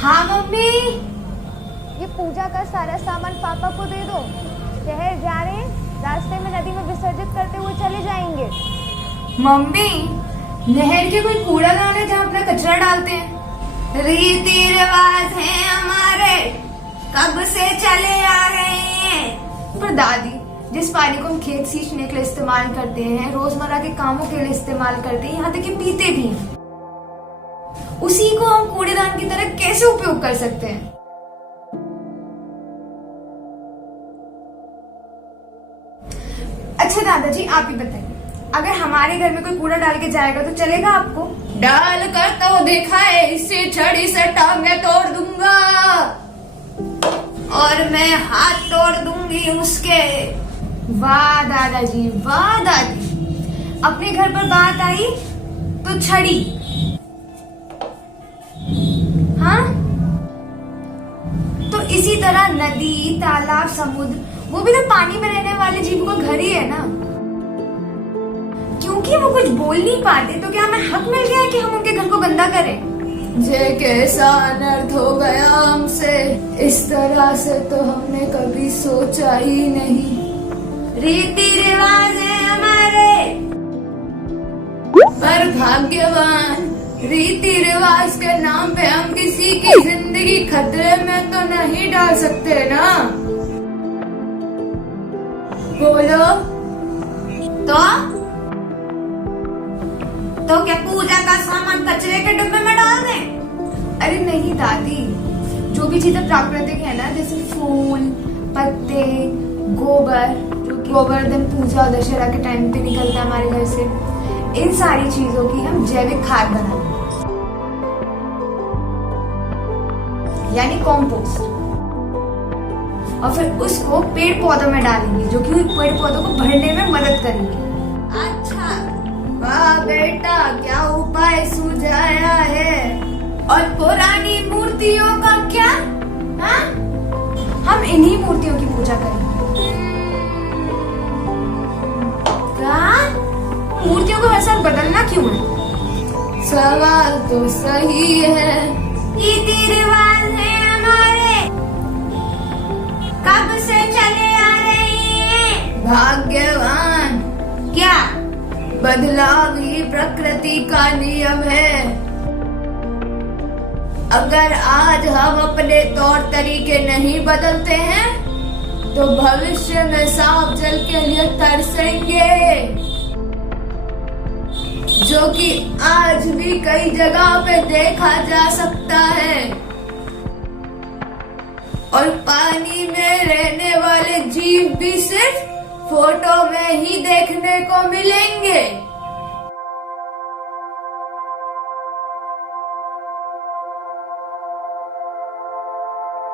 हाँ मम्मी। ये पूजा का सारा सामान पापा को दे दो। शहर जा रहे हैं, रास्ते में नदी में विसर्जित करते हुए चले जाएंगे। मम्मी, नहर के कोई कूड़ादान है जहाँ अपना कचरा डालते हैं? रीति रिवाज है हमारे, कब से चले आ रहे हैं। पर दादी, जिस पानी को हम खेत सींचने के लिए इस्तेमाल करते हैं, रोजमर्रा के कामों के लिए इस्तेमाल करते हैं, यहाँ तक कि पीते भी हैं, उसी को हम कूड़ेदान की तरह कैसे उपयोग कर सकते हैं? अच्छा दादाजी, आप ही बताइए, अगर हमारे घर में कोई कूड़ा डाल के जाएगा तो चलेगा आपको? डाल कर तो देखा है, इससे छड़ी से टांगे तोड़ दूंगा और मैं हाथ तोड़ दूंगी उसके। वाह दादाजी, वाह दादी, अपने घर पर बात आई तो छड़ी। हाँ, तो इसी तरह नदी, तालाब, समुद्र, वो भी तो पानी में रहने वाले जीव का घर ही है ना। क्योंकि वो कुछ बोल नहीं पाते तो क्या हमें हक मिल गया है कि हम उनके घर को गंदा करें? जे कैसा अनर्थ हो गया हमसे, इस तरह से तो हमने कभी सोचा ही नहीं। रीति रिवाज है हमारे, पर भाग्यवान रीति रिवाज के नाम पे हम किसी की जिंदगी खतरे में तो नहीं डाल सकते ना। बोलो तो क्या पूजा का सामान कचरे के डब्बे में डाल दें? अरे नहीं दादी, जो भी चीजें प्राकृतिक है ना, जैसे फूल, पत्ते, गोबर, जो कि गोवर्धन पूजा और दशहरा के टाइम पे निकलता है हमारे घर से, इन सारी चीजों की हम जैविक खाद बनाएं, यानी कॉम्पोस्ट, और फिर उसको पेड़ पौधों में डालेंगे, जो कि पेड़ पौधों को बढ़ने में मदद करेंगे। अच्छा, वाह बेटा, क्या उपाय सुझाया है। और पुरानी मूर्तियों का क्या? हाँ? हम इन्हीं मूर्तियों की पूजा करेंगे। क्या? मूर्तियों को वैसा बदलना क्यों है? सवाल तो सही है। रीति रिवाज है हमारे, कब से चले आ रहे हैं। भाग्यवान, क्या? बदलाव ही प्रकृति का नियम है। अगर आज हम अपने तौर तरीके नहीं बदलते हैं तो भविष्य में साफ जल के लिए तरसेंगे, जो कि आज भी कई जगह पे देखा जा सकता है। और पानी में रहने वाले जीव भी सिर्फ फोटो में ही देखने को मिले।